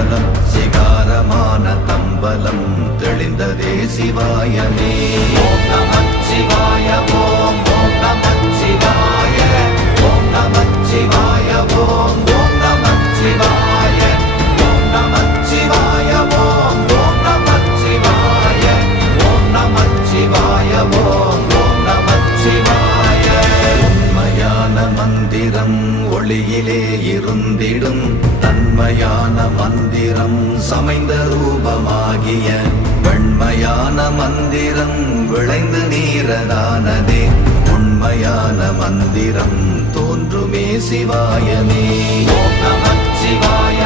மண்டலம் சிகாரமான தம்பலம் தெளிந்ததே சிவாயமே. ஓம் நமச்சிவாய ஓம் ஓம் நமச்சிவாய ஓம் நமச்சிவாய ஓம் ஓம் நமச்சிவாய ஓம் நமச்சிவாய ஓம் ஓம் நமச்சிவாய ஓம் நமச்சிவாய ஓம் ஓம் நமச்சிவாய. உண்மையான மந்திரம் ஒளியிலே இருந்திடும் தன்மையான மந்திரம் சமைந்த ரூபமாகிய வெண்மையான மந்திரம் விளைந்து நீரதானதே. உண்மையான மந்திரம் தோன்றுமே சிவாயமே. ஓம் நமச்சிவாய